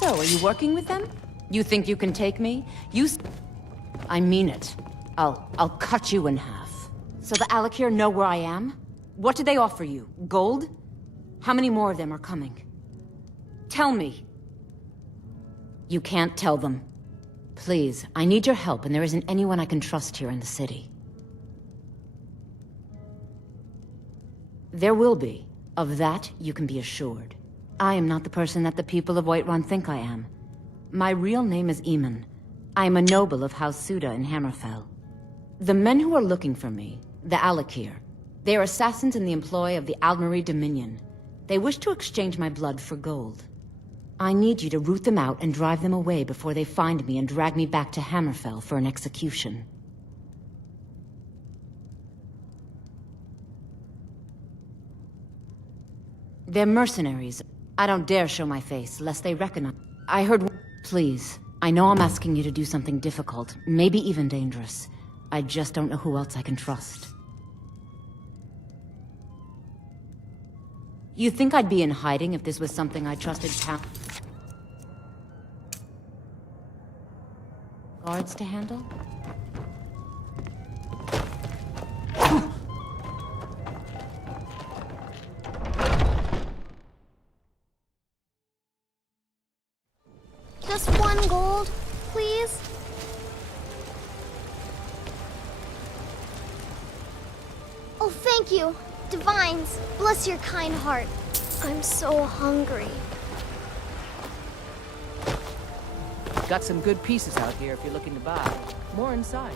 So, are you working with them? You think you can take me? I mean it. I'll cut you in half. So the Alakir know where I am? What did they offer you? Gold? How many more of them are coming? Tell me. You can't tell them. Please, I need your help, and there isn't anyone I can trust here in the city. There will be. Of that, you can be assured. I am not the person that the people of Whiterun think I am. My real name is Eamon. I am a noble of House Suda in Hammerfell. The men who are looking for me, the Alakir, they are assassins in the employ of the Aldmeri Dominion. They wish to exchange my blood for gold. I need you to root them out and drive them away before they find me and drag me back to Hammerfell for an execution. They're mercenaries. I don't dare show my face, lest they recognize. I heard... Please, I know I'm asking you to do something difficult, maybe even dangerous. I just don't know who else I can trust. You think I'd be in hiding if this was something I trusted guards to handle? Just one gold, please? Oh, thank you. Divines, bless your kind heart. I'm so hungry. Got some good pieces out here if you're looking to buy. More inside.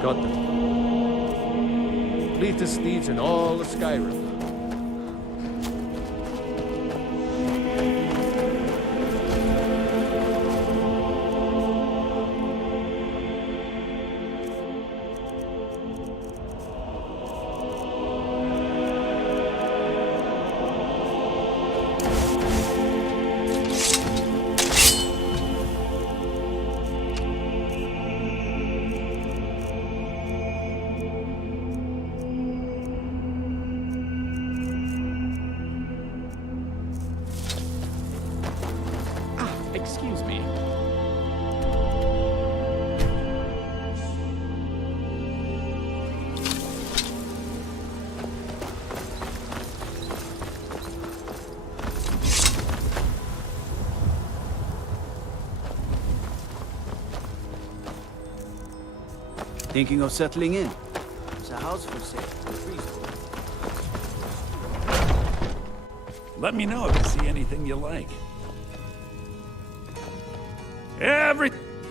Got them. Fleetest steeds in all of Skyrim. Excuse me. Thinking of settling in? There's a house for sale. Let me know if you see anything you like.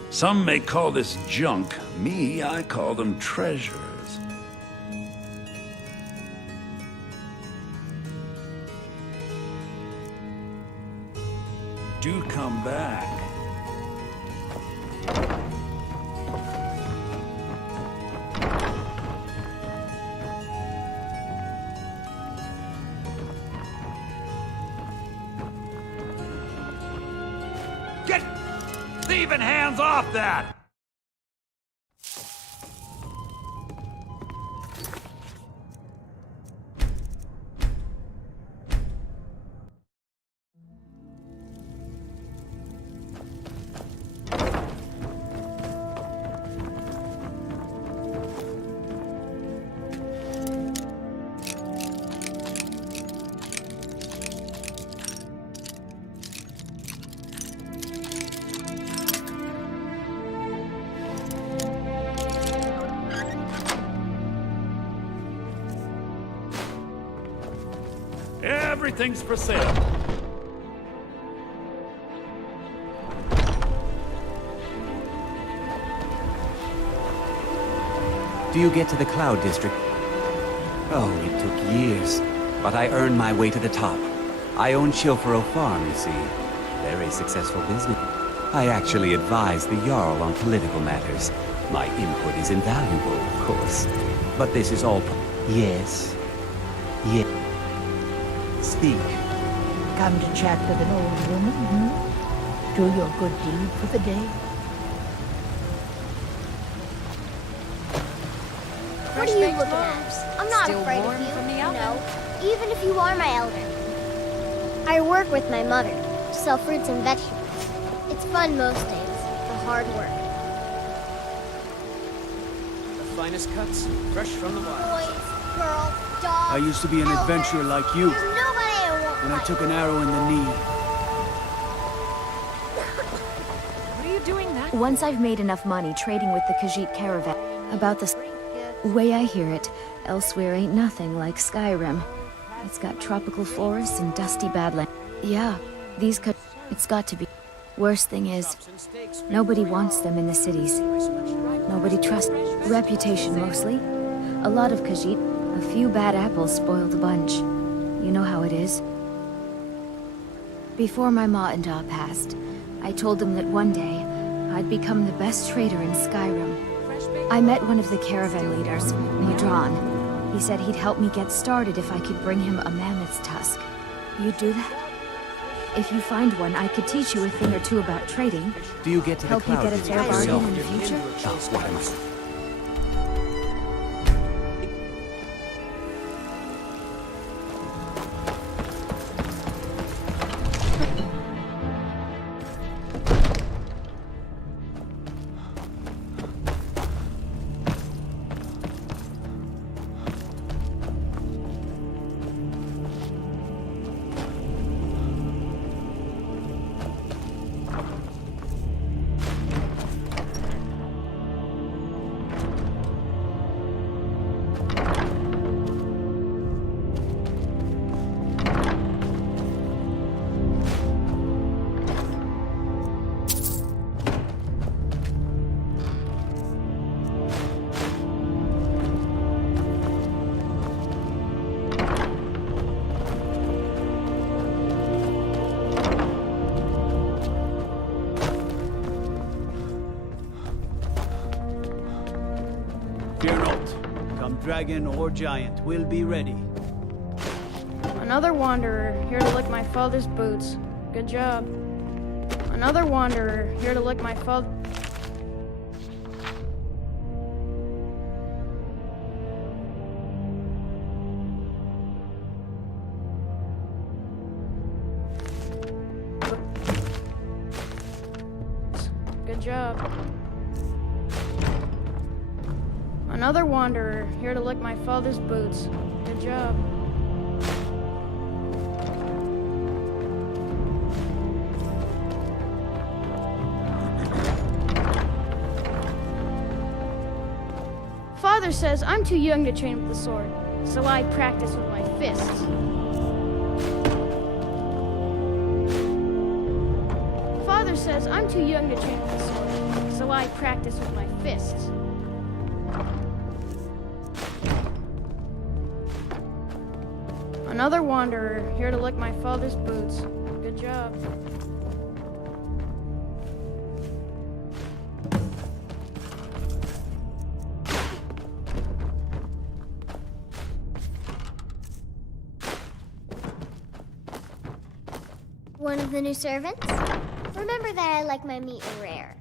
Some may call this junk. Me, I call them treasures. Do come back. Get thieving hands off that! Everything's for sale. Do you get to the Cloud District? Oh, it took years, but I earned my way to the top. I own Chilfaro Farm, you see. Very successful business. I actually advise the Jarl on political matters. My input is invaluable, of course. But this is all... Yes. Yes. Speak. Come to chat with an old woman, hmm? Do your good deed for the day. What are you looking at? I'm not Still afraid warm of you. from the oven. No, even if you are my elder. I work with my mother to sell fruits and vegetables. It's fun most days, the hard work. The finest cuts, fresh from the wild. Boys, girls, dogs. I used to be an elders. adventurer like you, There's nobody I won't and I fight. took an arrow in the knee. What are you doing that? Once I've made enough money trading with the Khajiit caravan, about the way I hear it, elsewhere ain't nothing like Skyrim. It's got tropical forests and dusty badlands. Yeah, these could... It's got to be. Worst thing is, nobody wants them in the cities. Nobody trusts... Reputation, mostly. A lot of Khajiit, a few bad apples spoiled the bunch. You know how it is. Before my ma and da passed, I told them that one day, I'd become the best trader in Skyrim. I met one of the caravan leaders, Madron. He said he'd help me get started if I could bring him a mammoth's tusk. You'd do that? If you find one, I could teach you a thing or two about trading. Do you get to the Help you Cloud get a District fair bargain yourself? in the future? Oh, what am I... Fear not. Come dragon or giant, we'll be ready. Another wanderer, here to lick my father's boots. Good job. Another wanderer, here to lick my father... Good job. Another wanderer, here to lick my father's boots. Good job. Father says I'm too young to train with the sword, so I practice with my fists. Father says I'm too young to train with the sword, so I practice with my fists. Another wanderer, here to lick my father's boots. Good job. One of the new servants? Remember that I like my meat rare.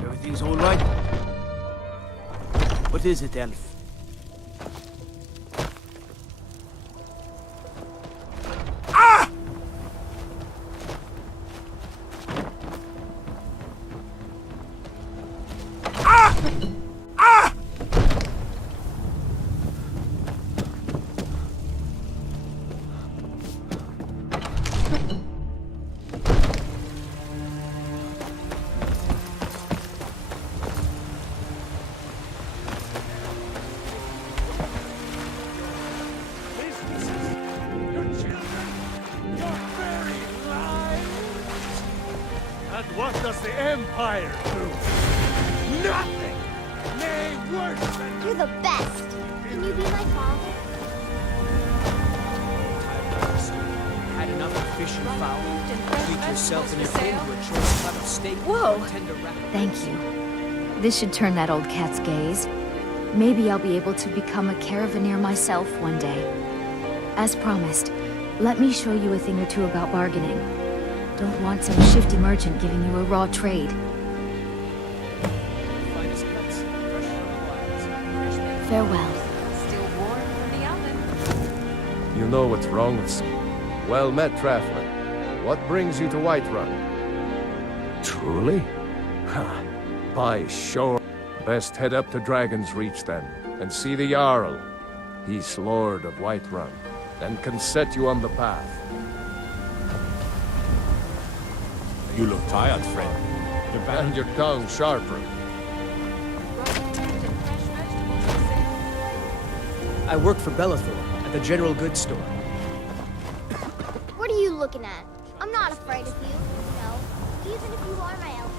Everything's all right? What is it, Elf? Ah! Ah! Ah! What does the Empire do? Nothing! Nay, worse than... You're the best. Can you be my father? Had enough of fish and fowl. Treat yourself and your kin to a choice cut of steak. Whoa. or a tender rack. Thank you. This should turn that old cat's gaze. Maybe I'll be able to become a caravaneer myself one day. As promised, let me show you a thing or two about bargaining. Don't want some shifty merchant giving you a raw trade. Finest cuts, fresh from the wilds. Farewell. Still warm from the oven. You know what's wrong with some... Well met, traveler. What brings you to Whiterun? Truly? Ha! By sure. Best head up to Dragon's Reach then, and see the Jarl. He's Lord of Whiterun, and can set you on the path. You look tired, friend. And your tongue sharper. I work for Bellathor at the General Goods Store. What are you looking at? I'm not afraid of you. No, even if you are my elder.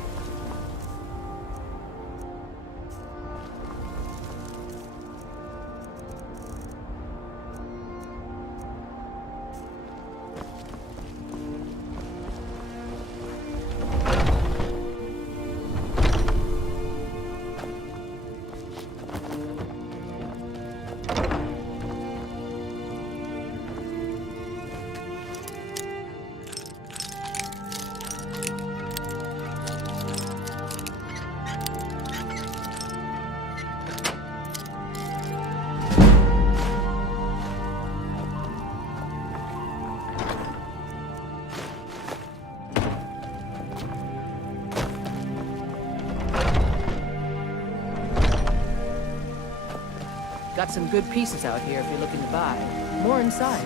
Got some good pieces out here if you're looking to buy. More inside.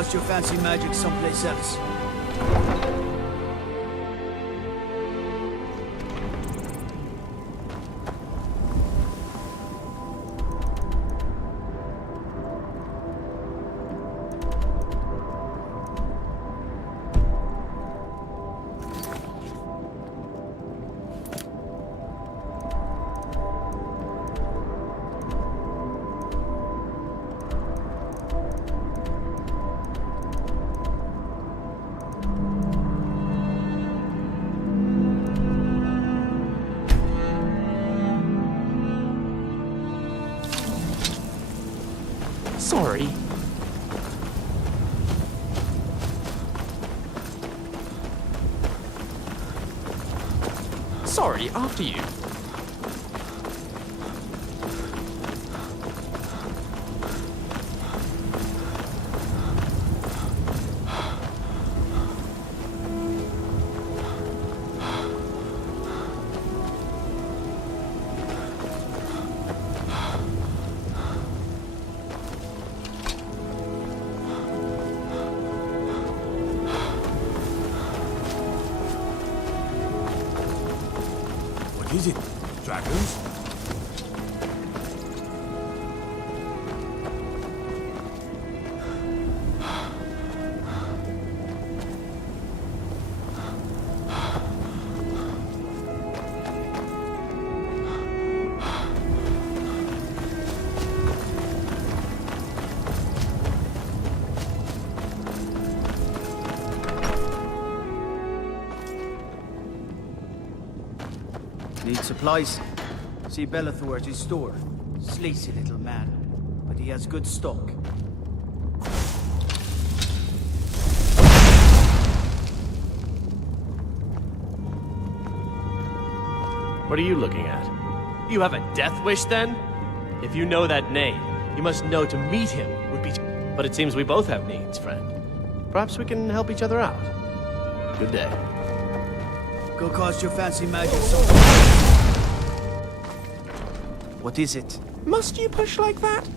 cast your fancy magic someplace else. Sorry. Sorry, after you. What is it? Dragons? Need supplies? See Bellathor at his store. Sleazy little man, but he has good stock. What are you looking at? You have a death wish, then? If you know that name, you must know to meet him would be... But it seems we both have needs, friend. Perhaps we can help each other out. Good day. Go cast your fancy magic someplace. What is it? Must you push like that?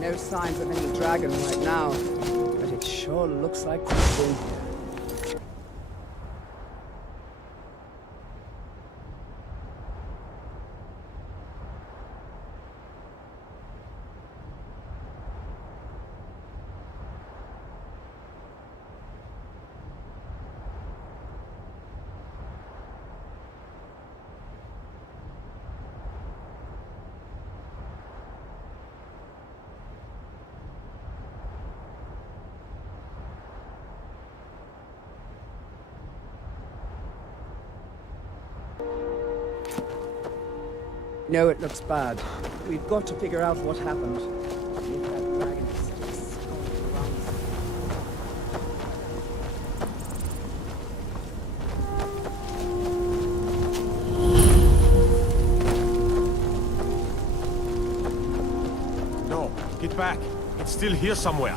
No signs of any dragon right now, but it sure looks like they've been here. No, it looks bad. We've got to figure out what happened. If that dragon is still skulking around somewhere. No, get back. It's still here somewhere.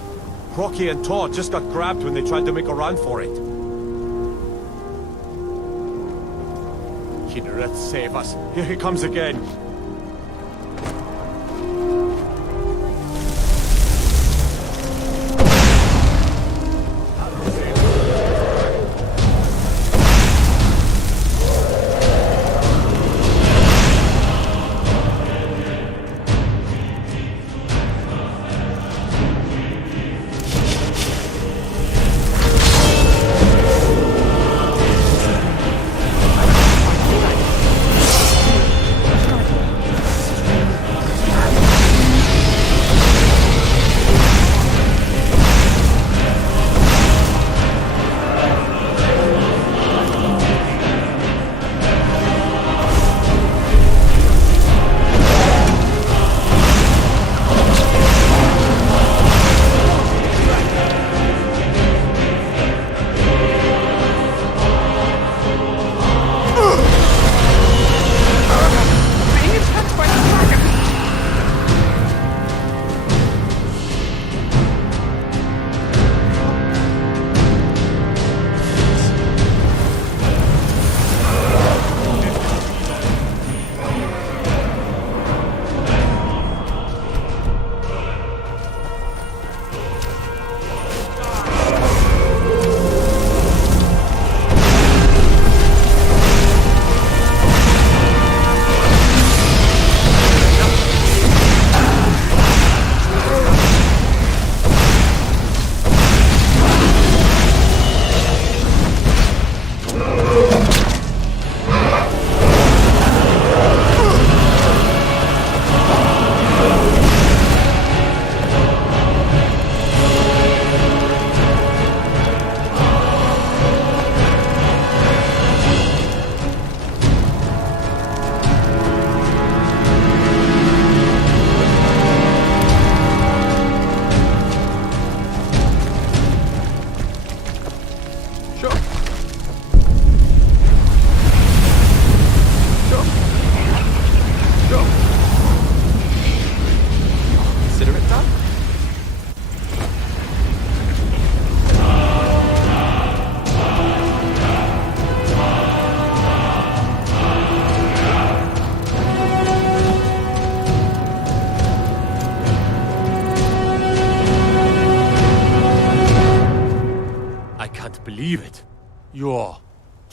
Crocky and Todd just got grabbed when they tried to make a run for it. Kidret, save us. Here he comes again.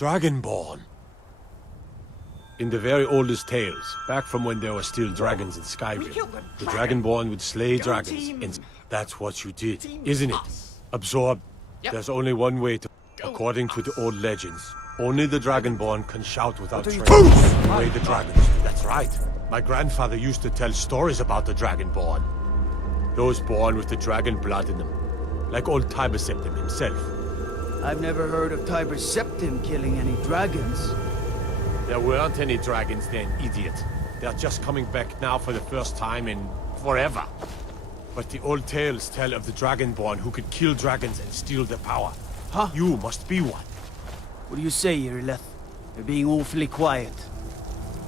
Dragonborn. In the very oldest tales, back from when there were still dragons in Skyrim, the Dragonborn would slay dragons, and that's what you did, isn't it? Absorb. There's only one way to... According to the old legends, only the Dragonborn can shout without training. The way the dragons do. That's right. My grandfather used to tell stories about the Dragonborn. Those born with the dragon blood in them. Like old Tiber Septim himself. I've never heard of Tiber Septim killing any dragons. There weren't any dragons then, idiot. They're just coming back now for the first time in forever. But the old tales tell of the Dragonborn who could kill dragons and steal their power. Huh? You must be one. What do you say, Irileth? You're being awfully quiet.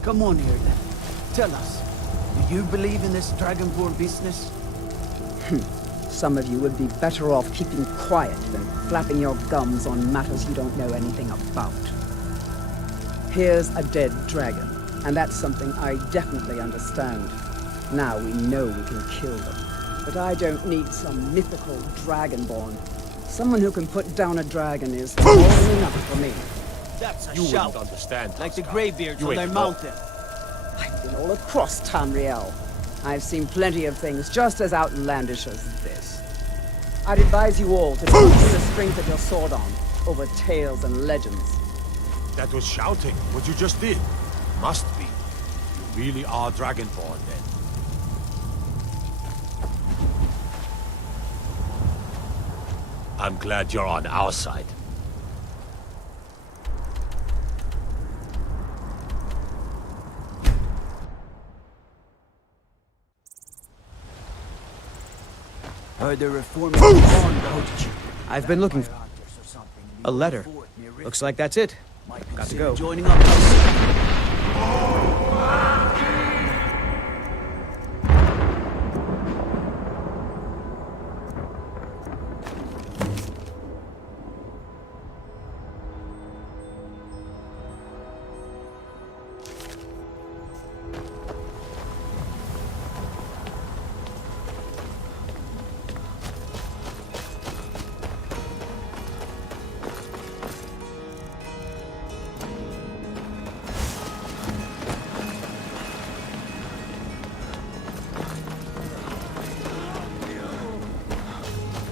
Come on, Irileth. Tell us. Do you believe in this Dragonborn business? Some of you would be better off keeping quiet than flapping your gums on matters you don't know anything about. Here's a dead dragon, and that's something I definitely understand. Now we know we can kill them. But I don't need some mythical dragonborn. Someone who can put down a dragon is more than enough for me. That's a You shout. wouldn't understand, Like the Tuskar. Greybeards You on their ain't mountain. I've been all across Tamriel. I've seen plenty of things just as outlandish as this. I'd advise you all to put the strength of your sword on over tales and legends. That was shouting, what you just did. Must be. You really are Dragonborn, then. I'm glad you're on our side. Heard they're reforming the lawn, don't you? I've been looking for a letter. Looks like that's it. Got to go. Joining up.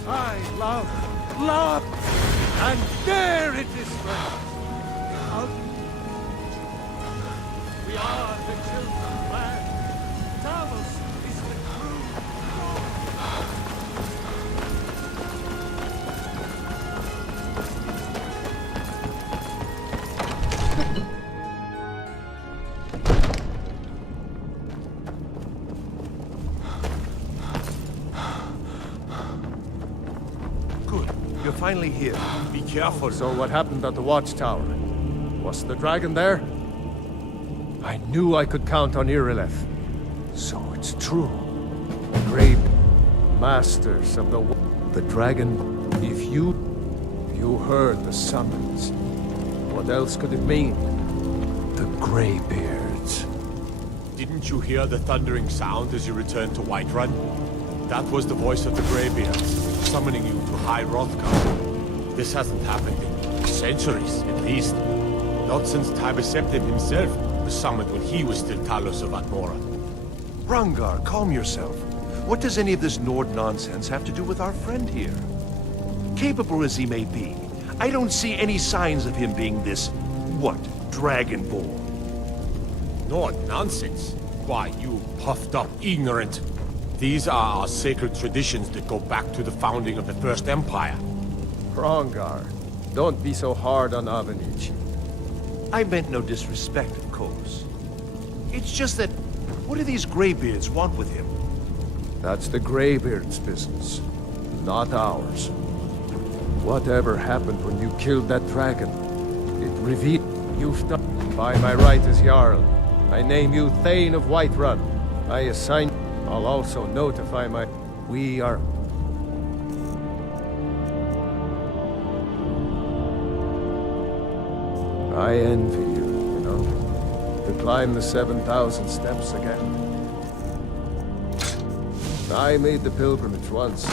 I love, and there it is, friends. We are the children of man. Talos is the crew. Good. You're finally here. Be careful. So what happened at the watchtower? Was the dragon there? I knew I could count on Irileth. So it's true. Great masters of the dragon. If you heard the summons, what else could it mean? The Greybeards. Didn't you hear the thundering sound as you returned to Whiterun? That was the voice of the Greybeards, summoning you to High Hrothgar. This hasn't happened in centuries, at least. Not since Tiber Septim himself was summoned when he was still Talos of Atmora. Rangar, calm yourself. What does any of this Nord nonsense have to do with our friend here? Capable as he may be, I don't see any signs of him being this, Dragonborn. Nord nonsense? Why, you puffed up ignorant. These are our sacred traditions that go back to the founding of the First Empire. Rangar, don't be so hard on Avenici. I meant no disrespect, of course. It's just that, what do these Greybeards want with him? That's the Greybeards' business, not ours. Whatever happened when you killed that dragon, it revealed you've done. By my right as Jarl, I name you Thane of Whiterun. I assign. I'll also notify my. We are. I envy you, to climb the 7,000 steps again. I made the pilgrimage once.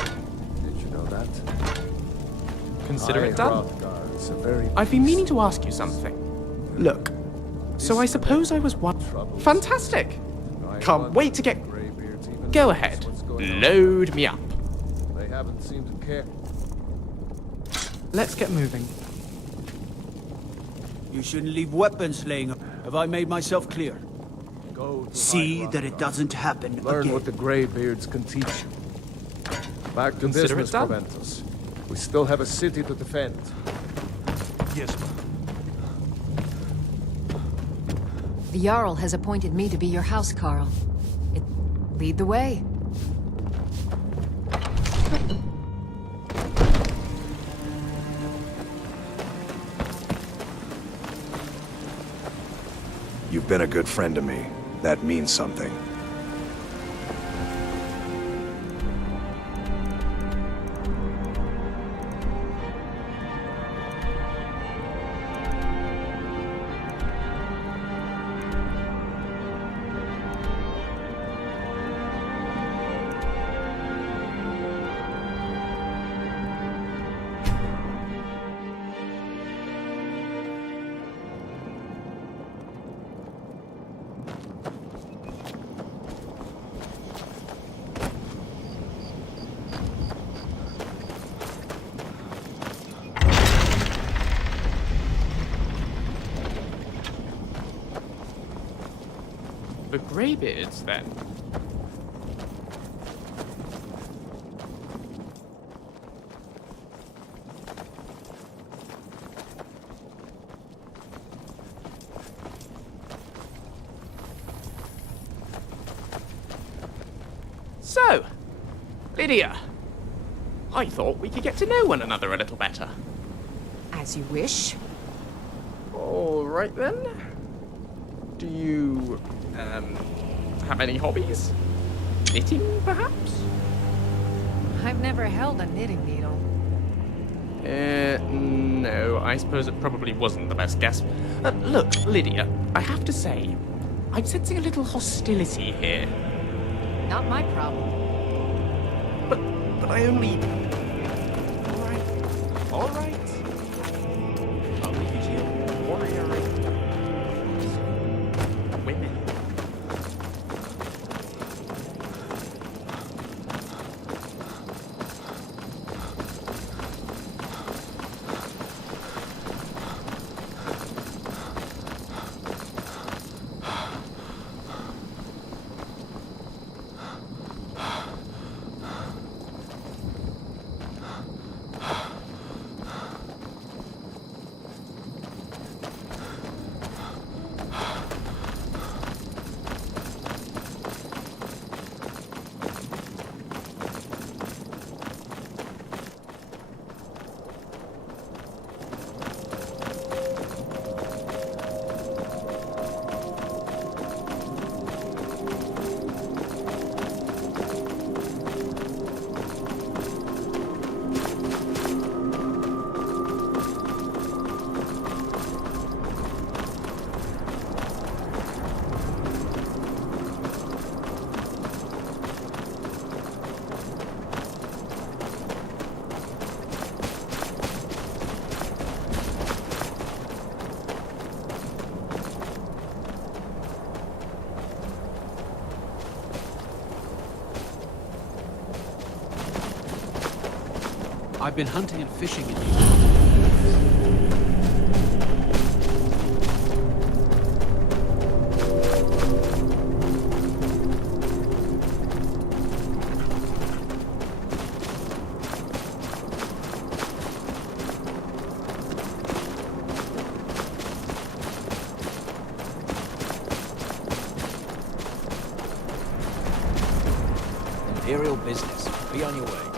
Did you know that? Consider I, it done. Hrothgar, It's a very... I've been meaning to ask you something. Look, so I suppose I was one... Fantastic! Can't wait to get... Go ahead. Load me up. They haven't seemed to care. Let's get moving. You shouldn't leave weapons laying up. Have I made myself clear? Go to See White that Rock. it doesn't happen Learn again. what the Greybeards can teach you. Back to Consider business, it done. Proventus. We still have a city to defend. Yes, The Jarl has appointed me to be your house, Carl. Lead the way. You've been a good friend to me. That means something. The Greybeards, then? So, Lydia, I thought we could get to know one another a little better. As you wish. All right, then. Do you, have any hobbies? Knitting, perhaps? I've never held a knitting needle. No, I suppose it probably wasn't the best guess. Look, Lydia, I have to say, I'm sensing a little hostility here. Not my problem. But I only... All right. I'll leave you warrior women. I've been hunting and fishing in these Imperial business. Be on your way.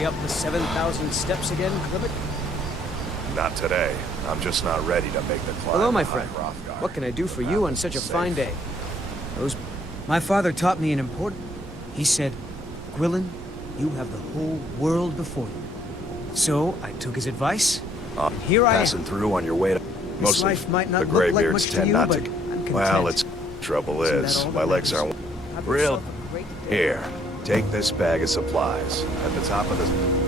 way up the 7,000 steps again, Klibbit? Not today. I'm just not ready to make the climb. Hello, my behind friend. Hrothgar. What can I do for you on such a fine day? My father taught me an important... He said, Gwilyn, you have the whole world before you. So, I took his advice. Here I am. Passing through on your way to... This Most life of might not the look like graybeards much to tend you, not but to... I'm content. Well, it's... Trouble Isn't that is, all my that legs matters? aren't... Have Real... yourself a great day. Here, take this bag of supplies. At the top of the...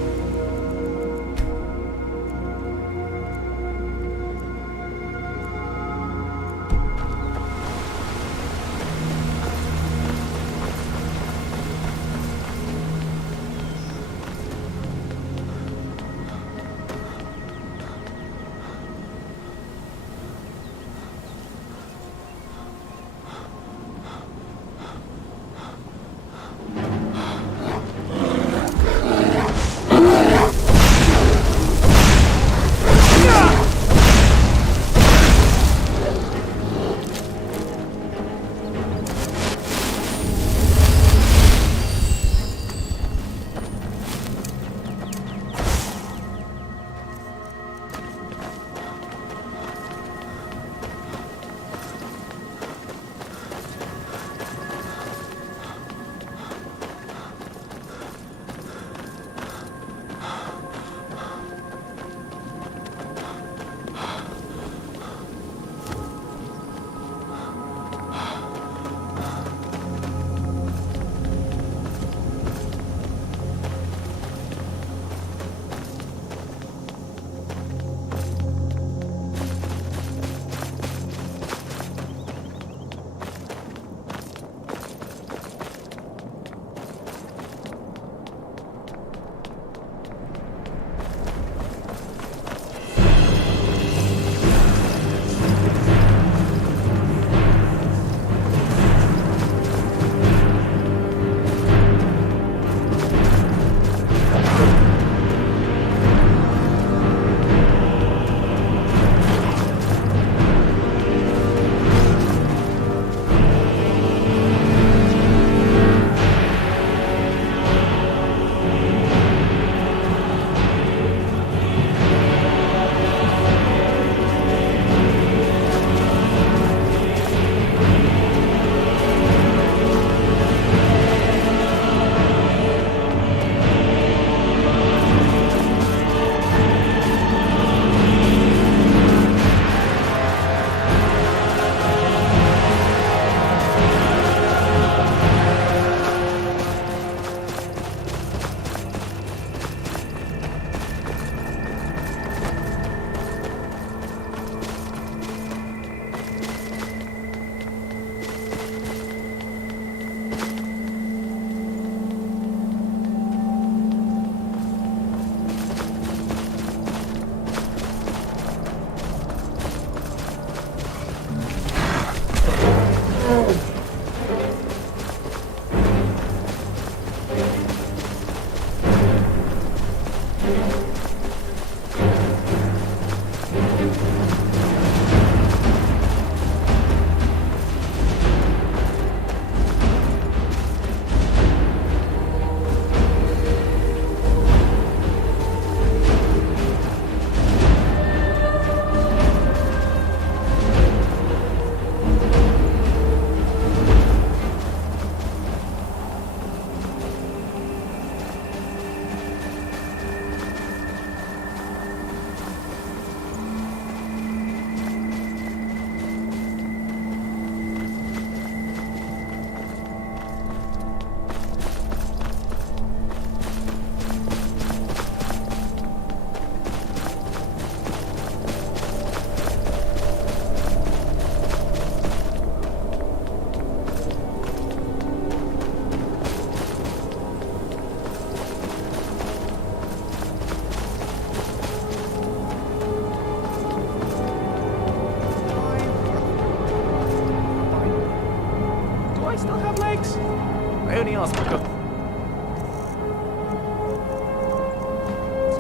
I only asked because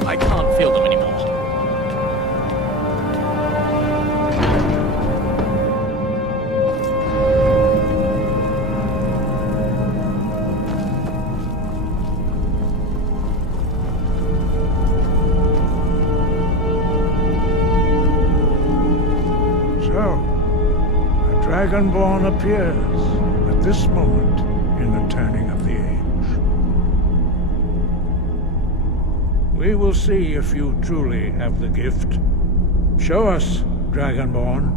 I can't feel them anymore. So, a Dragonborn appears at this moment in the turning of the age. We will see if you truly have the gift. Show us, Dragonborn.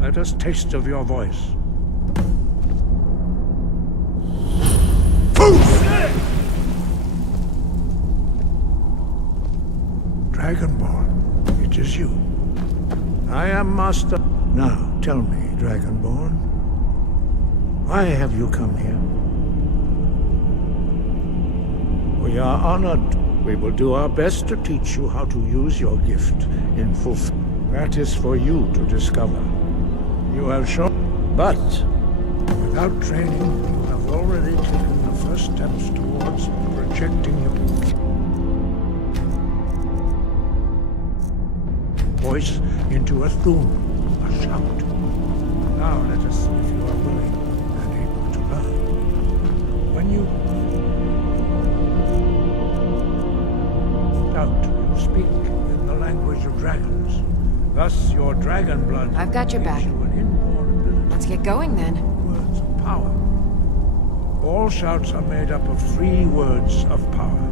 Let us taste of your voice. Dragonborn, it is you. I am Master. Now, tell me, Dragonborn, why have you come here? We are honored. We will do our best to teach you how to use your gift in full. That is for you to discover. You have shown, but without training, you have already taken the first steps towards projecting your voice into a thum, a shout. Now let us see if you are willing and able to learn. When you shout, you speak in the language of dragons. Thus, your dragon blood. I've got your back. Let's get going then. Words of power. All shouts are made up of 3 words of power.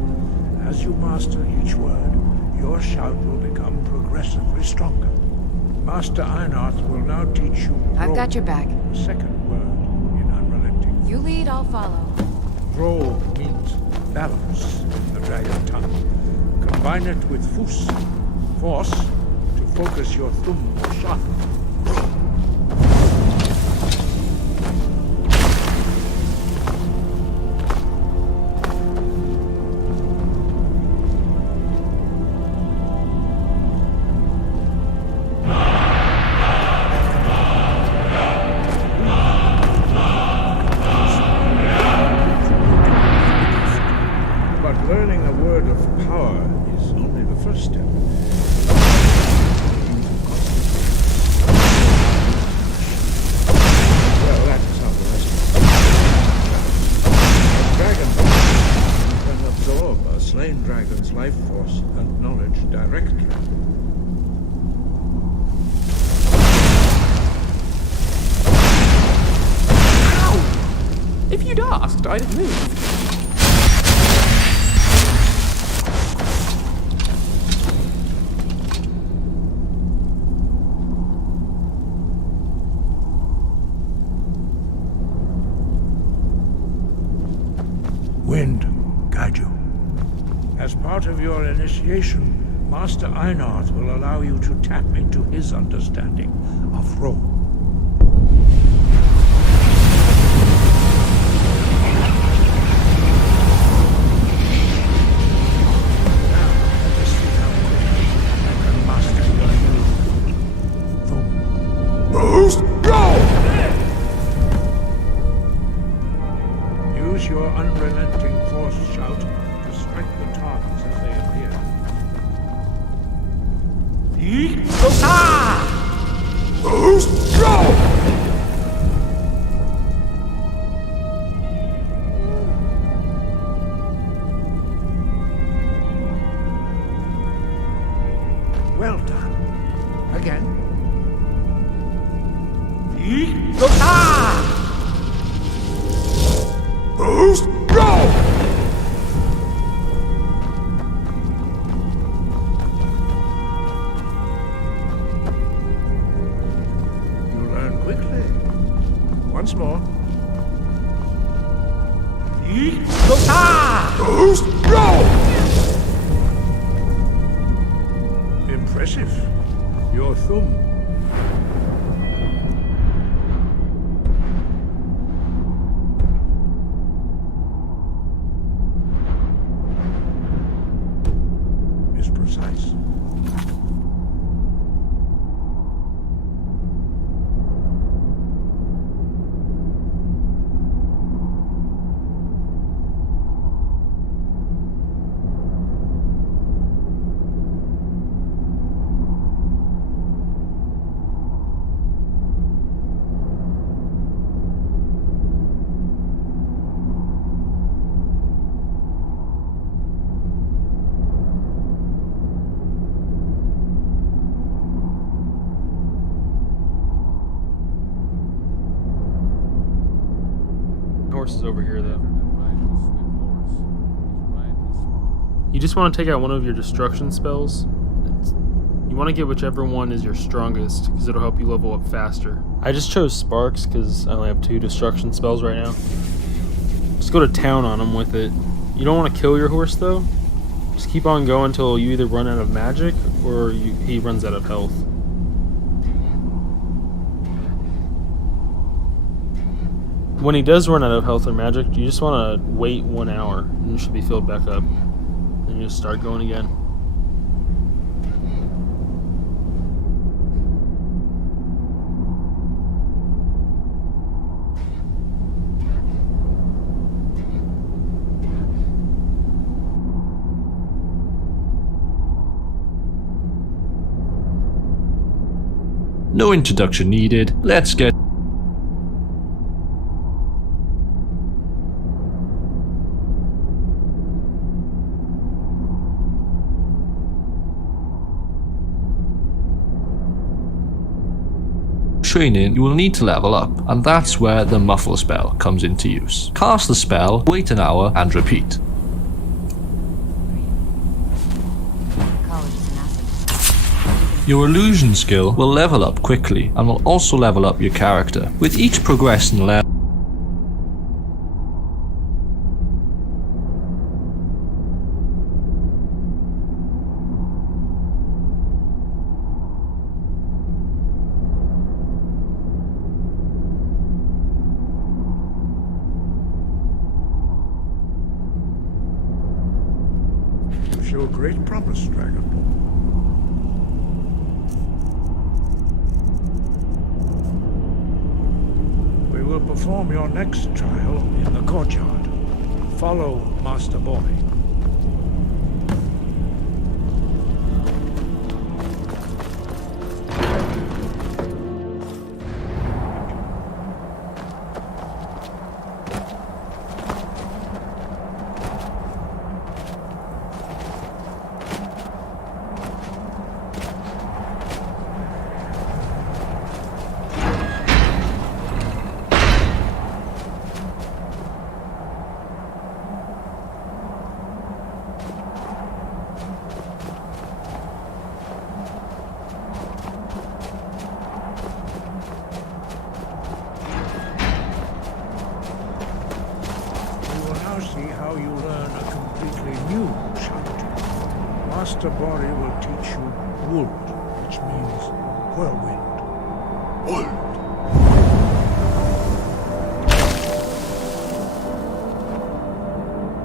As you master each word, your shout will become progressively stronger. Master Einarth will now teach you. I've got your back. The second word in unrelenting. You lead, I'll follow. Ro means balance in the dragon tongue. Combine it with fus, force, to focus your thumb or shot. Dragon's life force and knowledge directly. Ow! If you'd asked, I'd have moved. Wind, guide you. As part of your initiation, Master Einarth will allow you to tap into his understanding of Ro. Now, let us see how quickly I can master your new Thum. Boost, go! Use your unrelenting force shout to strike the targets as they appear. Boost, go! Well done. Again. Boost, go! Quickly. Once more. Boost, go! Impressive. Your thumb. Is precise. horse is over here, though. You just want to take out one of your destruction spells. You want to get whichever one is your strongest, because it'll help you level up faster. I just chose Sparks, because I only have 2 destruction spells right now. Just go to town on him with it. You don't want to kill your horse, though. Just keep on going until you either run out of magic, or he runs out of health. When he does run out of health or magic, you just want to wait 1 hour, and you should be filled back up. Then you just start going again. No introduction needed, let's get training. You will need to level up, and that's where the muffle spell comes into use. Cast the spell, wait an hour, and repeat. Your illusion skill will level up quickly and will also level up your character. With each progressing level, You show great promise, Dragon. We will perform your next trial in the courtyard. Follow Master Boy. See how you learn a completely new shout. Master Bori will teach you Wold, which means whirlwind. Wold!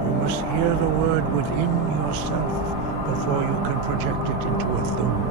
You must hear the word within yourself before you can project it into a thum.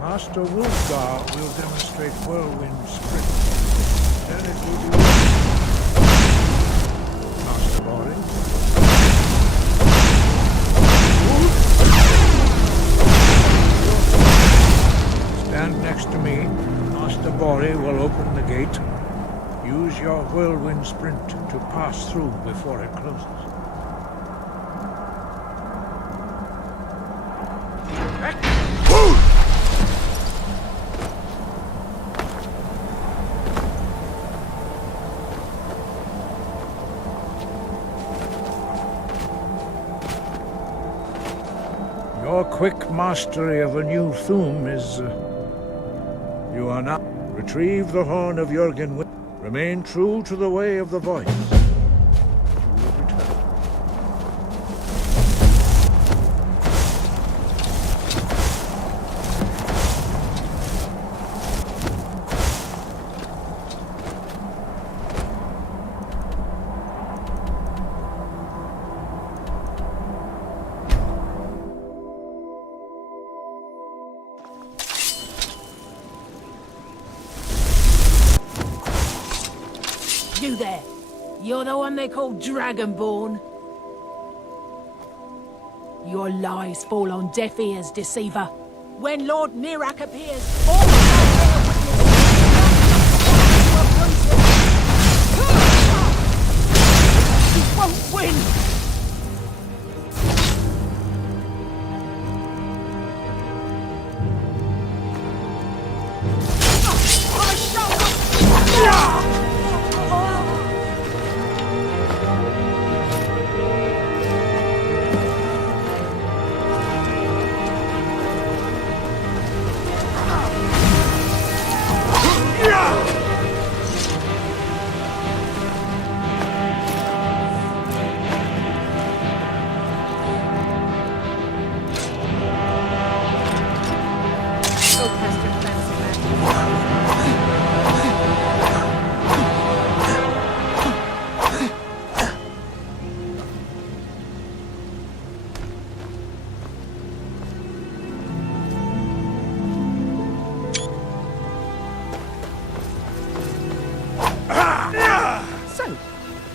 Master Wolfgar will demonstrate whirlwind sprint. Then it will be Master Bori. Stand next to me. Master Bori will open the gate. Use your whirlwind sprint to pass through before it closes. Your quick mastery of a new thum is... you are now... Retrieve the horn of Jürgen. Remain true to the way of the voice. You will return. You there! You're the one they call Dragonborn? Your lies fall on deaf ears, deceiver. When Lord Mirak appears, all you won't win!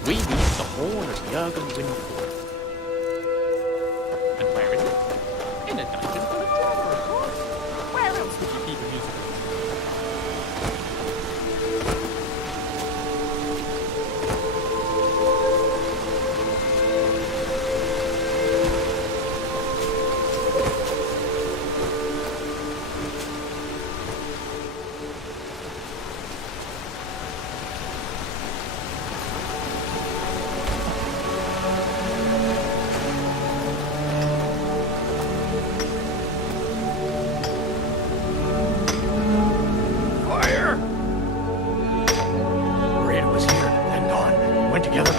We reached the horn of Jurgen Windfall. And where is it? In a dungeon full of drama, of course. Where else would you keep a musical?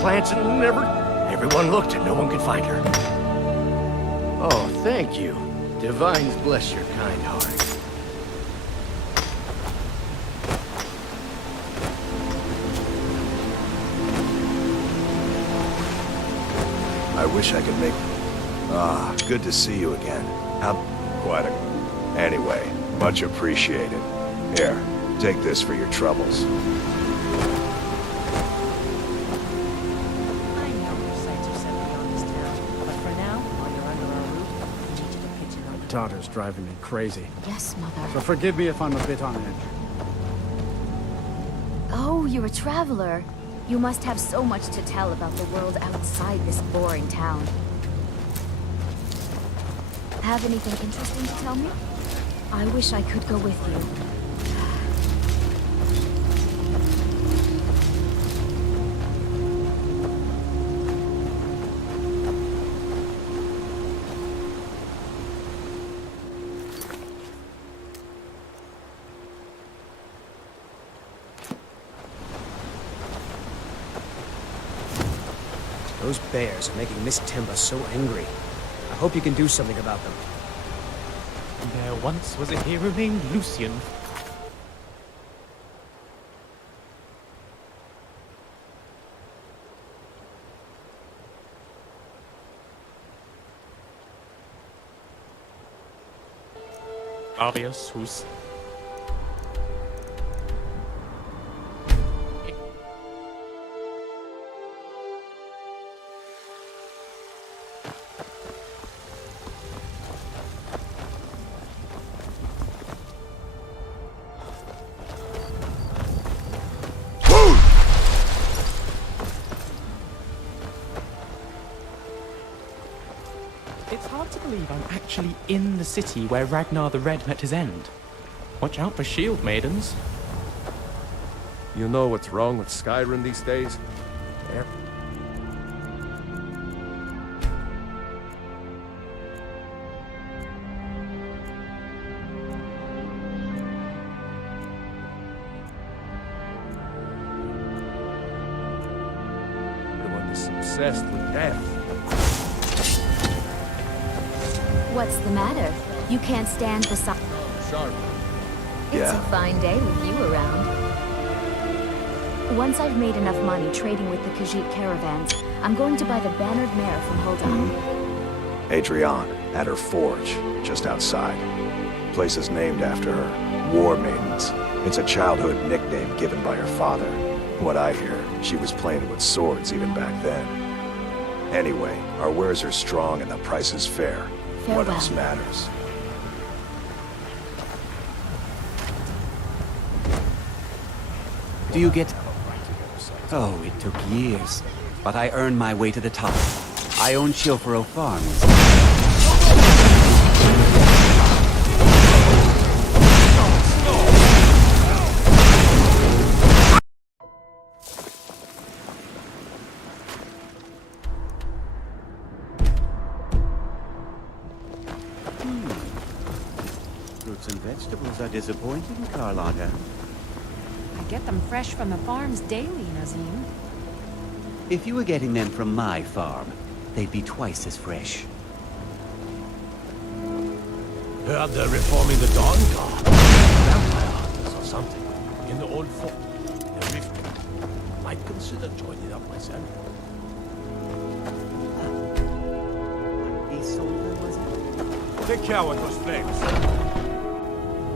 Plants and everyone looked and no one could find her. Oh, thank you. Divines bless your kind heart. I wish I could make... Ah, good to see you again. How... Quite a... Anyway, much appreciated. Here, take this for your troubles. Daughter's driving me crazy. Yes, Mother. So forgive me if I'm a bit on edge. Oh, you're a traveler. You must have so much to tell about the world outside this boring town. Have anything interesting to tell me? I wish I could go with you. Those bears are making Miss Timba so angry. I hope you can do something about them. There once was a hero named Lucian. Obvious who's... It's hard to believe I'm actually in the city where Ragnar the Red met his end. Watch out for shield maidens. You know what's wrong with Skyrim these days? Everyone is obsessed with death. What's the matter? You can't stand the sun. Sharp. It's a fine day with you around. Once I've made enough money trading with the Khajiit caravans, I'm going to buy the bannered mare from Hulda. Adrienne, at her forge, just outside. Place is named after her. War Maidens. It's a childhood nickname given by her father. What I hear, she was playing with swords even back then. Anyway, our wares are strong and the price is fair. What else matters? Do you get... Oh, it took years. But I earned my way to the top. I own Chilfero Farms. Fruits and vegetables are disappointing, Carlotta. I get them fresh from the farms daily, Nazim. If you were getting them from my farm, they'd be twice as fresh. Heard they're reforming the Dawn Guard. Vampire hunters or something. In the old fort. They're rifting. Might consider joining up myself. Isolde, was it? Take care with those flames.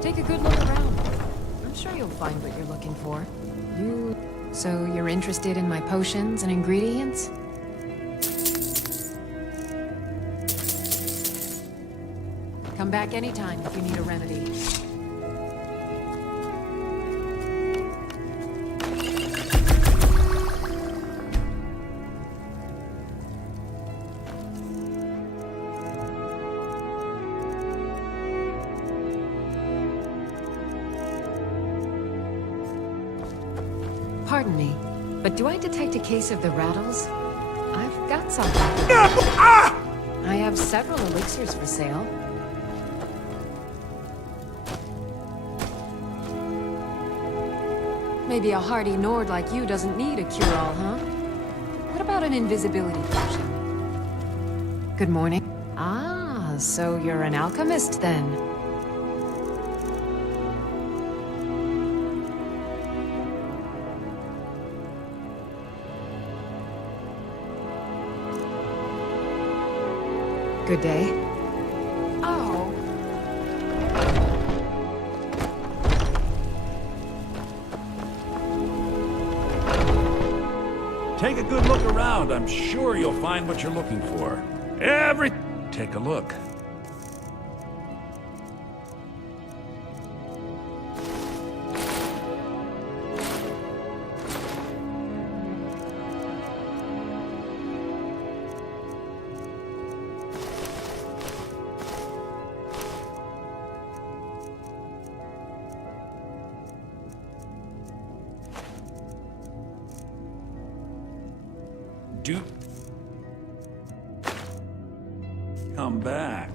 Take a good look around. I'm sure you'll find what you're looking for. So you're interested in my potions and ingredients? Come back anytime if you need a remedy. Pardon me, but do I detect a case of the rattles? I've got some. I have several elixirs for sale. Maybe a hardy Nord like you doesn't need a cure-all, huh? What about an invisibility potion? Good morning. Ah, so you're an alchemist then. Good day. Oh. Take a good look around. I'm sure you'll find what you're looking for. Take a look. Come back.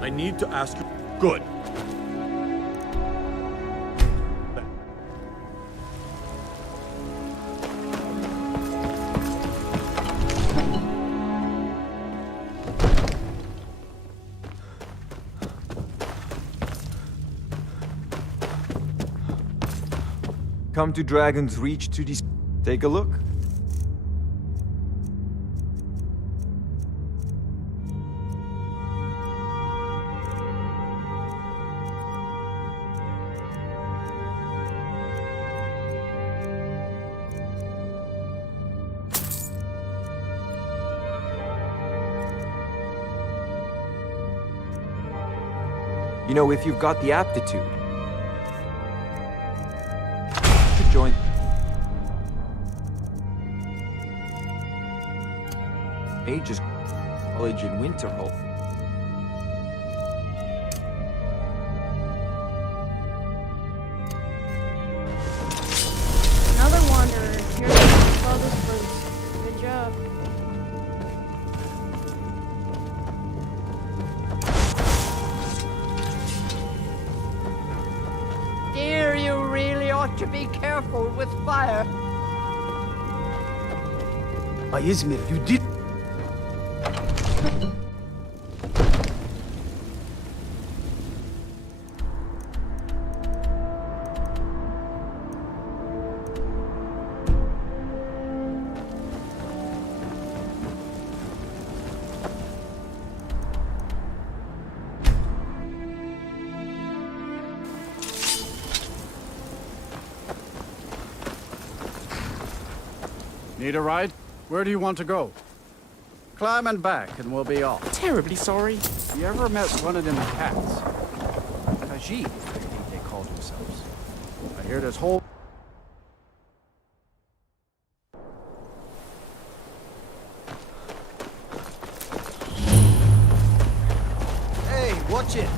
I need to ask you... Good. Come to Dragon's Reach to take a look. You know, if you've got the aptitude, you should join. Ages College in Winterhold. Another wanderer. Here's all this fruit. Good job. be careful with fire. Izmir, you did... Need a ride? Where do you want to go? Climb and back, and we'll be off. Terribly sorry. You ever met one of them cats? Khajiit, I think they call themselves. I hear this whole... Hey, watch it!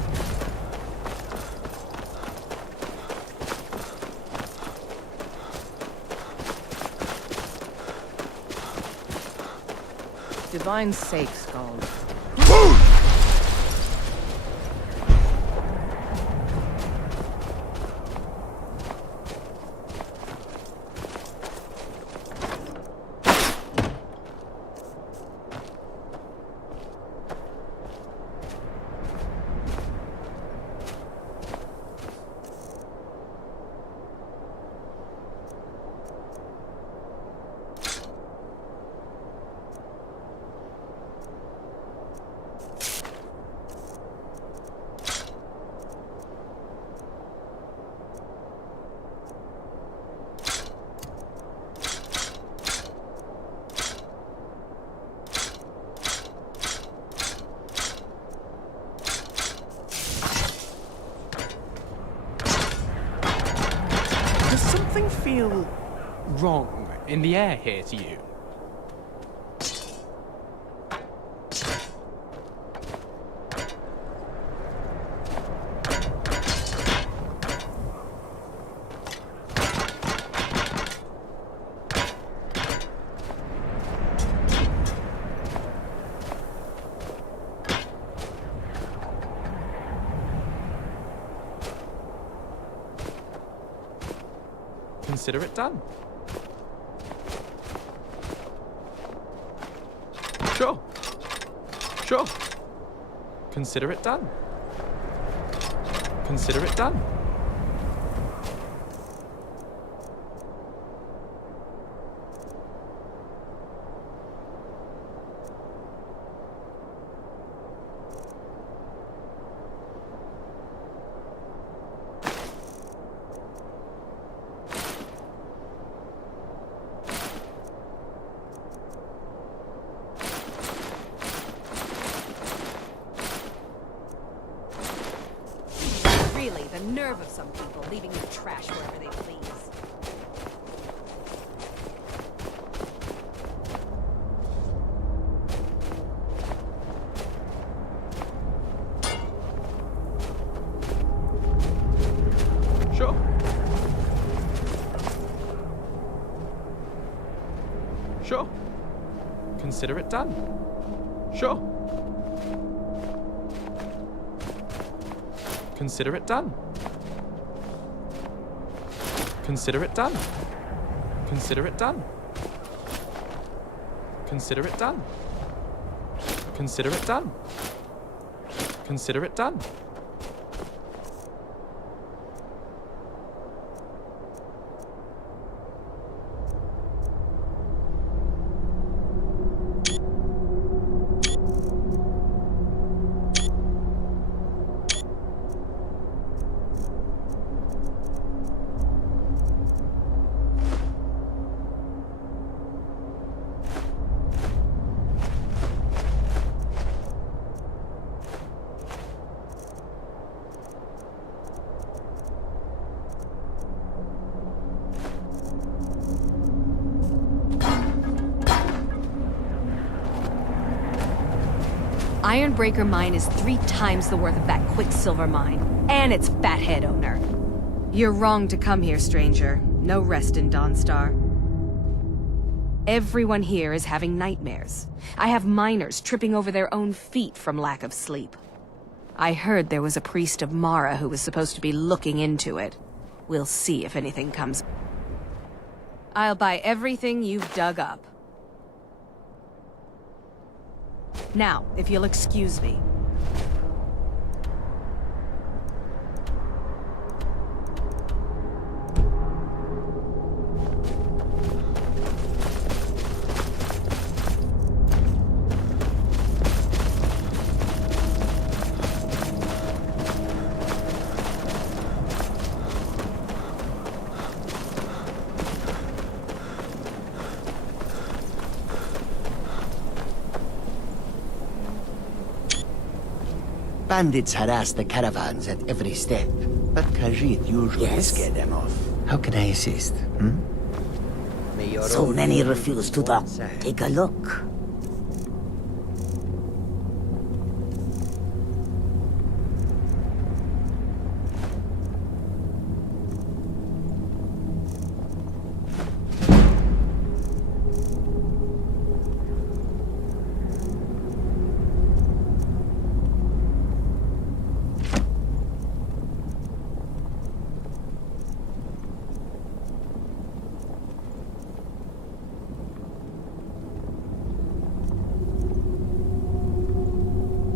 Divine sake, Skald. Feel wrong in the air here to you? Consider it done. Sure. Sure. Consider it done. Consider it done. Really, the nerve of some people leaving their trash wherever they please. Sure. Sure. Consider it done. Sure. Consider it done. Consider it done. Consider it done. Consider it done. Consider it done. Consider it done. Ironbreaker Mine is 3 times the worth of that Quicksilver Mine, and its fathead owner. You're wrong to come here, stranger. No rest in Dawnstar. Everyone here is having nightmares. I have miners tripping over their own feet from lack of sleep. I heard there was a priest of Mara who was supposed to be looking into it. We'll see if anything comes. I'll buy everything you've dug up. Now, if you'll excuse me. Bandits harass the caravans at every step, but Khajiit usually scare them off. How can I assist? So many refuse to dock. Take a look.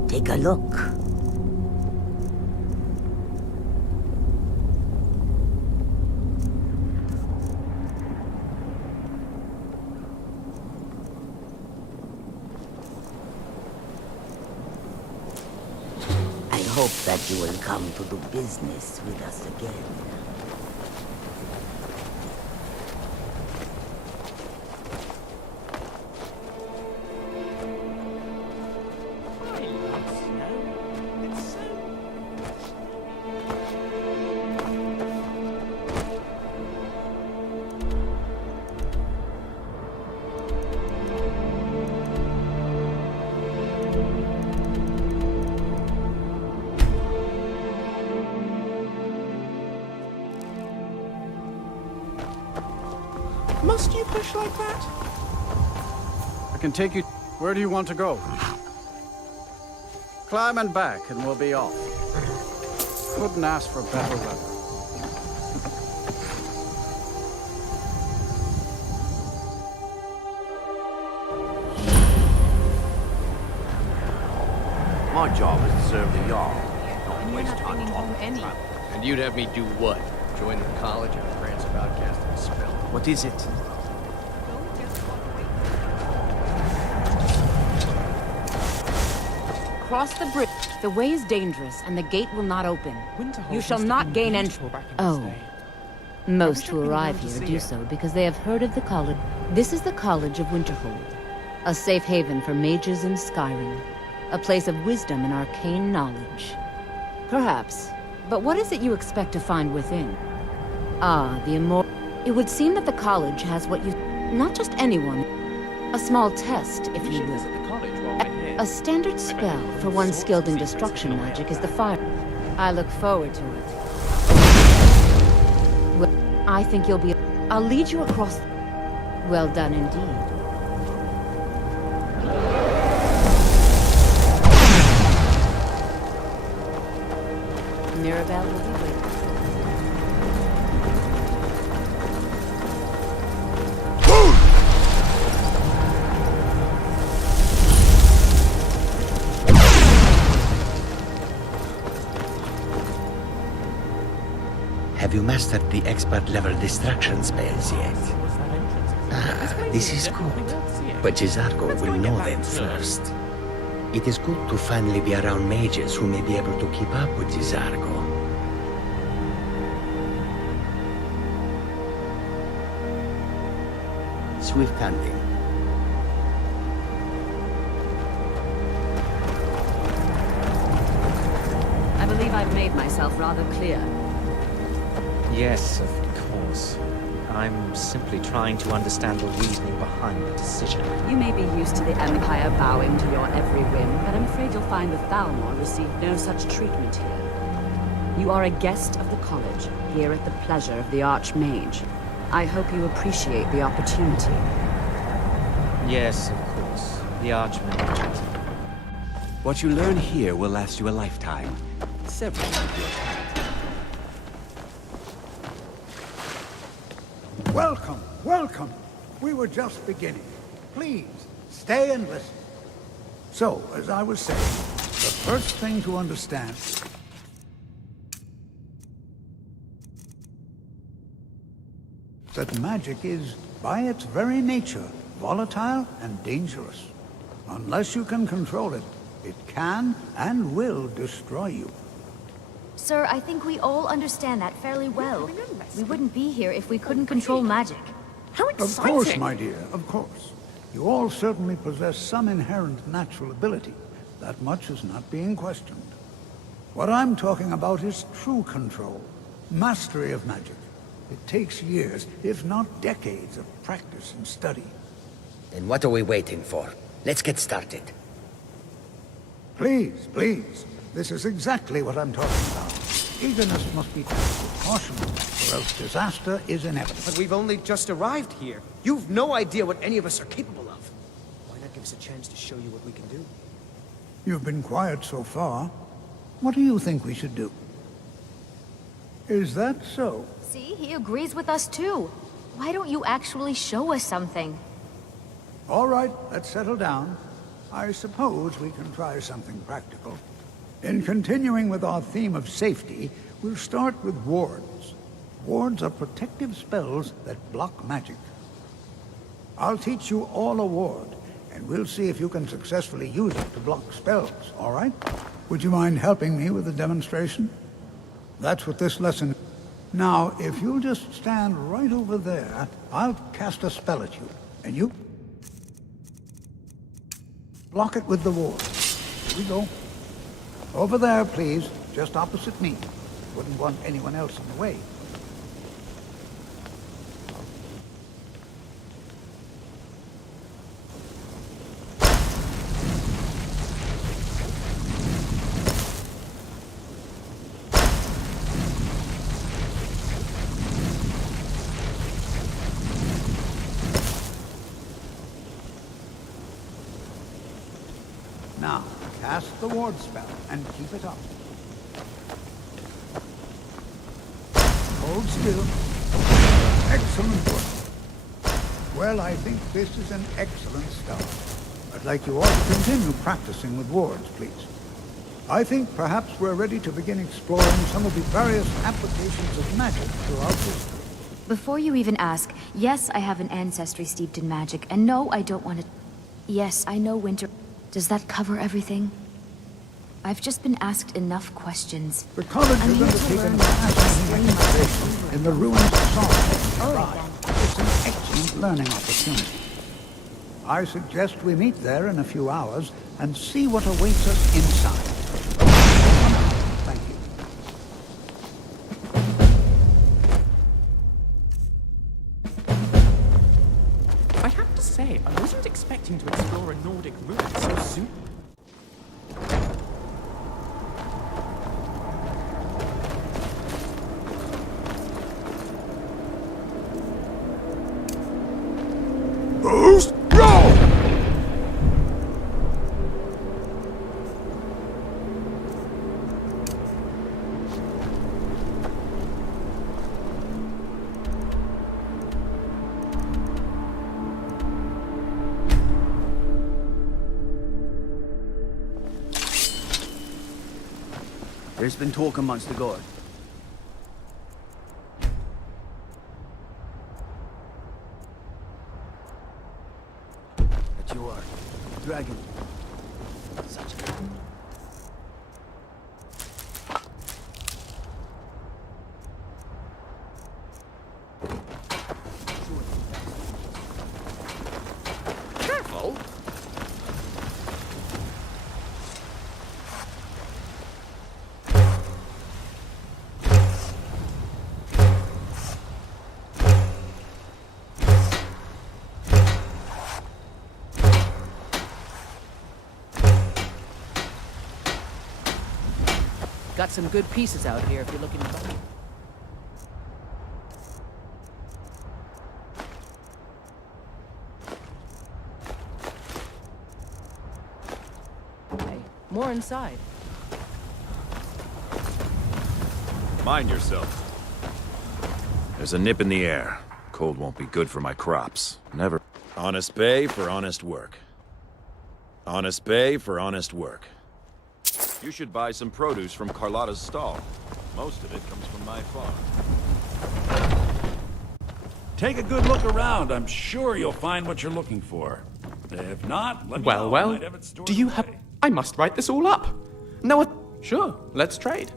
Take a look. I hope that you will come to do business with us again. Must you push like that? I can take you... Where do you want to go? Climb and back and we'll be off. Couldn't ask for better weather. My job is to serve the Jarl, not waste time talking. And you'd have me do what? Join the college and rants about casting a spell? What is it? Cross the bridge. The way is dangerous, and the gate will not open. You shall not gain entry. Oh. Most who arrive here do so because they have heard of the college. This is the College of Winterhold, a safe haven for mages in Skyrim, a place of wisdom and arcane knowledge. Perhaps. But what is it you expect to find within? Ah, the immortal. It would seem that the college has what you... Not just anyone. A small test, if you will. A standard spell for one skilled in destruction magic is the fire. I look forward to it. Well, I think you'll be... I'll lead you across... Well done indeed. Mirabelle will be waiting. Have you mastered the expert-level destruction spells yet? Ah, this is good. But Jizargo will know them first. It is good to finally be around mages who may be able to keep up with Jizargo. Swift handling. I believe I've made myself rather clear. Yes, of course. I'm simply trying to understand the reasoning behind the decision. You may be used to the Empire bowing to your every whim, but I'm afraid you'll find the Thalmor received no such treatment here. You are a guest of the college, here at the pleasure of the Archmage. I hope you appreciate the opportunity. Yes, of course. The Archmage. What you learn here will last you a lifetime. Several of your time. Welcome, welcome. We were just beginning. Please, stay and listen. So, as I was saying, the first thing to understand that magic is, by its very nature, volatile and dangerous. Unless you can control it, it can and will destroy you. Sir, I think we all understand that fairly well. We wouldn't be here if we couldn't control magic. How Of course, my dear, of course. You all certainly possess some inherent natural ability. That much is not being questioned. What I'm talking about is true control, mastery of magic. It takes years, if not decades, of practice and study. Then what are we waiting for? Let's get started. Please, please. This is exactly what I'm talking about. Eagerness must be taken with caution, or else disaster is inevitable. But we've only just arrived here. You've no idea what any of us are capable of. Why not give us a chance to show you what we can do? You've been quiet so far. What do you think we should do? Is that so? See, he agrees with us too. Why don't you actually show us something? All right, let's settle down. I suppose we can try something practical. In continuing with our theme of safety, we'll start with wards. Wards are protective spells that block magic. I'll teach you all a ward, and we'll see if you can successfully use it to block spells, all right? Would you mind helping me with the demonstration? That's what this lesson is. Now, if you'll just stand right over there, I'll cast a spell at you, and you block it with the ward. Here we go. Over there, please, just opposite me. Wouldn't want anyone else in the way. Now, cast the ward spell and keep it up. Hold still. Excellent work. Well, I think this is an excellent start. I'd like you all to continue practicing with wards, please. I think perhaps we're ready to begin exploring some of the various applications of magic throughout history. Before you even ask, yes, I have an ancestry steeped in magic, and no, I don't want to... Yes, I know winter... Does that cover everything? I've just been asked enough questions. The college has undertaken a fascinating exploration in the ruins of Song. It's an excellent learning opportunity. I suggest we meet there in a few hours and see what awaits us inside. Thank you. I have to say, I wasn't expecting to explore a Nordic ruin so soon. Boost, go! There's been talk amongst the guard. That you are dragon. Such a... Careful! Got some good pieces out here if you're looking to buy. Hey, more inside. Mind yourself. There's a nip in the air. Cold won't be good for my crops. Never. Honest pay for honest work. Honest pay for honest work. You should buy some produce from Carlotta's stall. Most of it comes from my farm. Take a good look around. I'm sure you'll find what you're looking for. If not, let me know. I Well, might have it stored do you away. have... I must write this all up. No, sure, let's trade.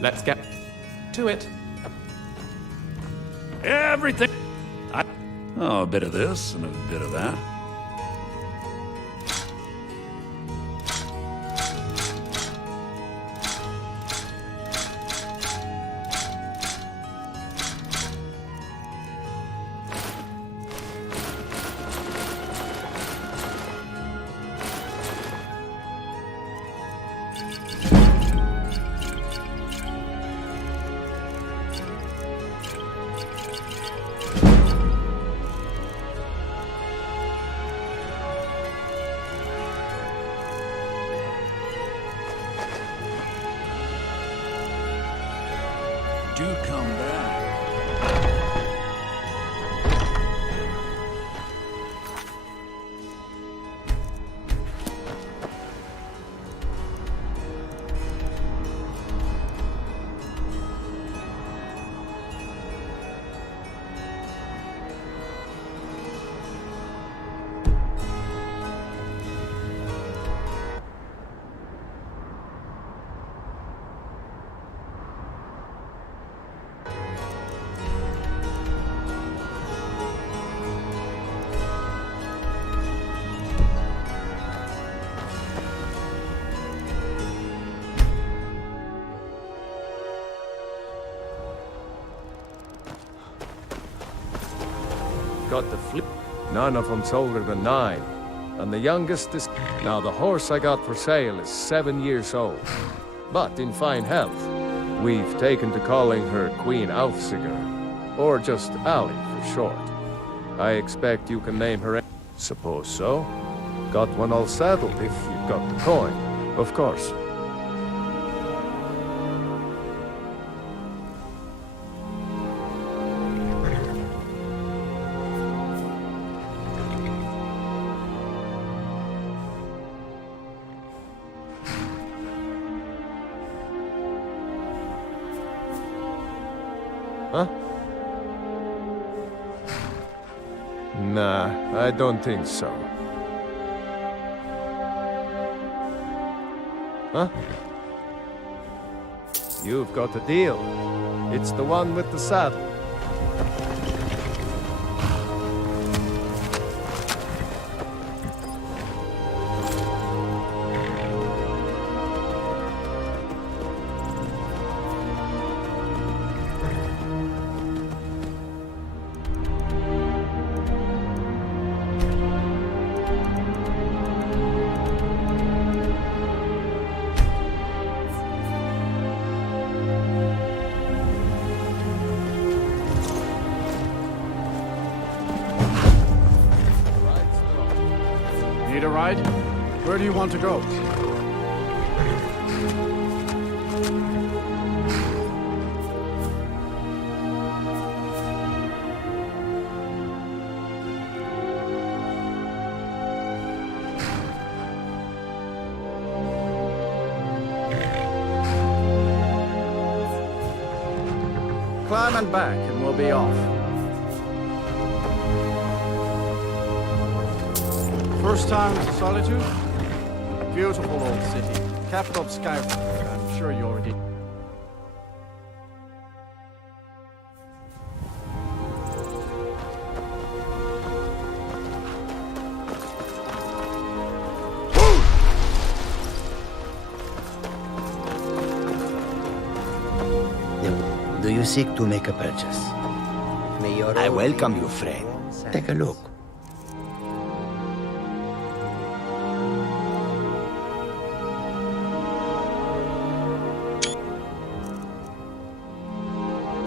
Let's get to it. Everything. Oh, a bit of this and a bit of that. Do come back. Got the flip. None of them's older than 9. And the youngest is... Now, the horse I got for sale is 7 years old, but in fine health. We've taken to calling her Queen Aufsiger, or just Ali for short. I expect you can name her... Suppose so. Got one all saddled if you've got the coin, of course. Huh? Nah, I don't think so. Huh? You've got a deal. It's the one with the saddle. Need a ride? Where do you want to go? Climb and back, and we'll be off. First time to Solitude? Beautiful old city. Capital of Skyrim. I'm sure you already... Do you seek to make a purchase? I welcome you, friend. Take a look.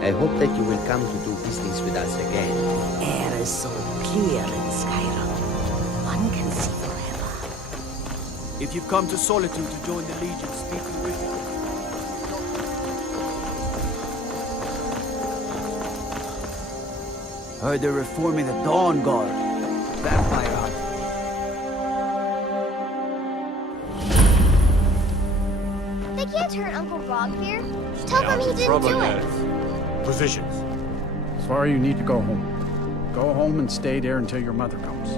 I hope that you will come to do business with us again. Air is so clear in Skyrim. One can see forever. If you've come to Solitude to join the Legion, speak with you. Heard they're reforming the Dawn Guard. Vampire hunt. They can't hurt Uncle Rogbeer. Tell them he didn't do it. Positions. Sorry, you need to go home. Go home and stay there until your mother comes.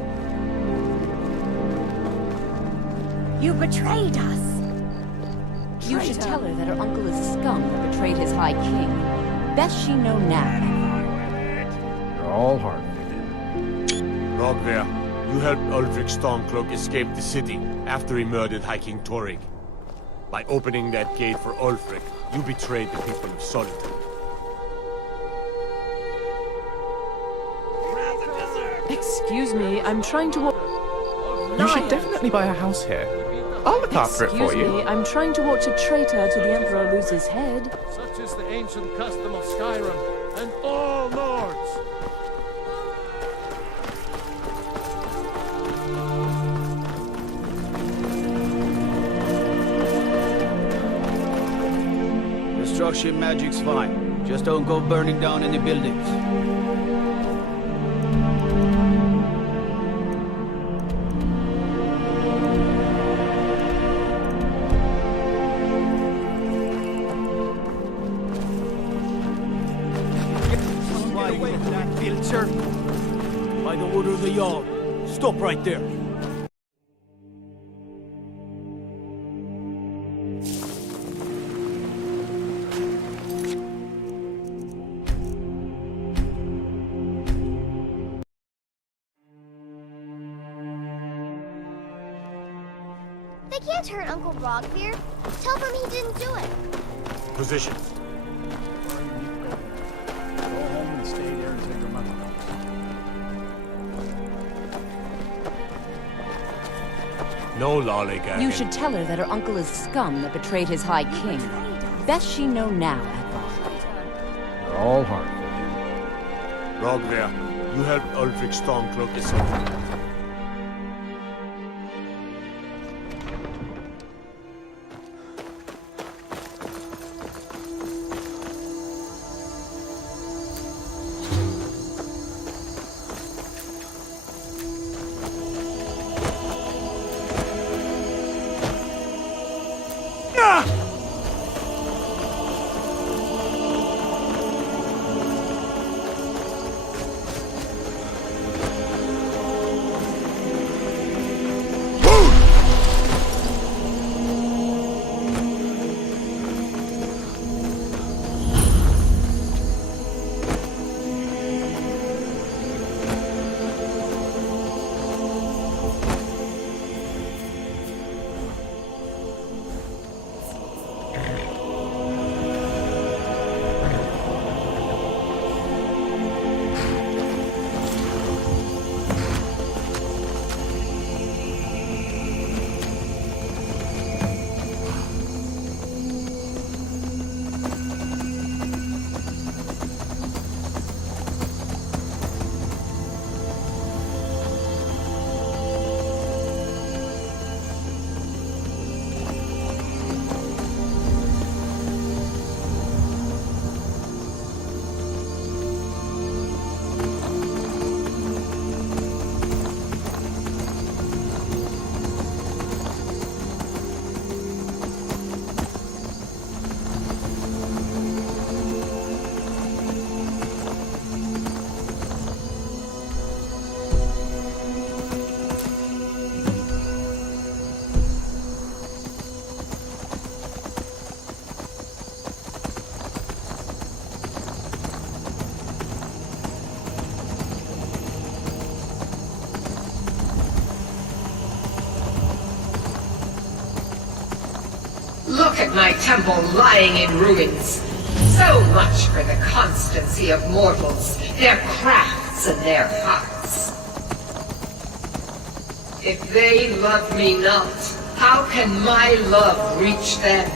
You betrayed us. You should tell her that her uncle is a scum that betrayed his High King. Best she know now. You're all hard. Rogver, you helped Ulfric Stormcloak escape the city after he murdered High King Torrig. By opening that gate for Ulfric, you betrayed the people of Solitude. Excuse me, I'm trying to walk... You should definitely buy a house here. I'll look after it for Excuse you. me, I'm trying to watch a traitor to the Emperor lose his head. Such is the ancient custom of Skyrim, and all lords. Destruction magic's fine. Just don't go burning down any buildings. By the order of the Jarl. Stop right there. They can't hurt Uncle Rogbeer. Tell them he didn't do it. Positions. Go home and stay there until your mother comes. No lollygagging. You should tell her that her uncle is scum that betrayed his High King. Best she know now, Advar. You're all hard. Rogver, you helped Ulfric Stormcloak escape. Look at my temple lying in ruins. So much for the constancy of mortals, their crafts and their hearts. If they love me not, how can my love reach them?